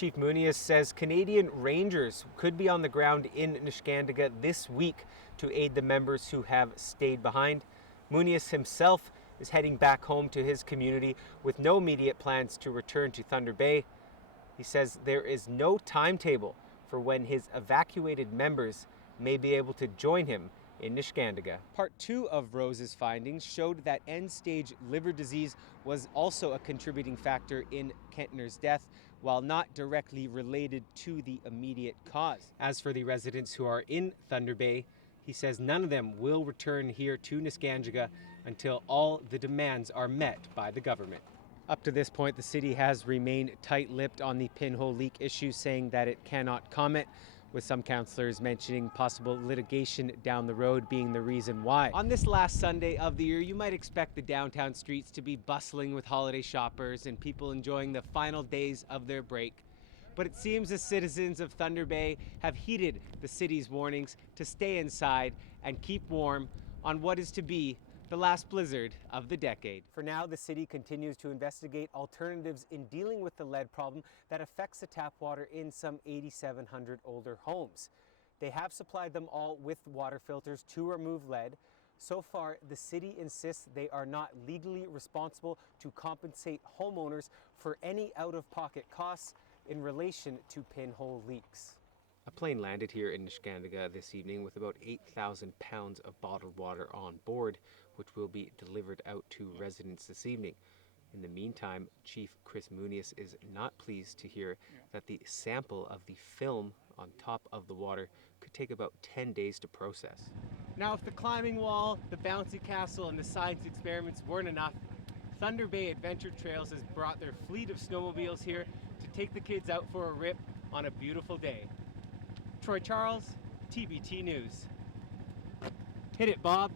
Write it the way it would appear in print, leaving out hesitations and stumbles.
Chief Muniz says Canadian Rangers could be on the ground in Neskantaga this week to aid the members who have stayed behind. Muniz himself is heading back home to his community with no immediate plans to return to Thunder Bay. He says there is no timetable for when his evacuated members may be able to join him in Neskantaga. Part 2 of Rose's findings showed that end-stage liver disease was also a contributing factor in Kentner's death, while not directly related to the immediate cause. As for the residents who are in Thunder Bay, he says none of them will return here to Neskantaga until all the demands are met by the government. Up to this point, the city has remained tight-lipped on the pinhole leak issue, saying that it cannot comment, with some councillors mentioning possible litigation down the road being the reason why. On this last Sunday of the year, you might expect the downtown streets to be bustling with holiday shoppers and people enjoying the final days of their break. But it seems the citizens of Thunder Bay have heeded the city's warnings to stay inside and keep warm on what is to be the last blizzard of the decade. For now, the city continues to investigate alternatives in dealing with the lead problem that affects the tap water in some 8,700 older homes. They have supplied them all with water filters to remove lead. So far, the city insists they are not legally responsible to compensate homeowners for any out-of-pocket costs in relation to pinhole leaks. A plane landed here in Neskantaga this evening with about 8,000 pounds of bottled water on board, which will be delivered out to residents this evening. In the meantime, Chief Chris Muniz is not pleased to hear that the sample of the film on top of the water could take about 10 days to process. Now, if the climbing wall, the bouncy castle, and the science experiments weren't enough, Thunder Bay Adventure Trails has brought their fleet of snowmobiles here to take the kids out for a rip on a beautiful day. Troy Charles, TBT News. Hit it, Bob.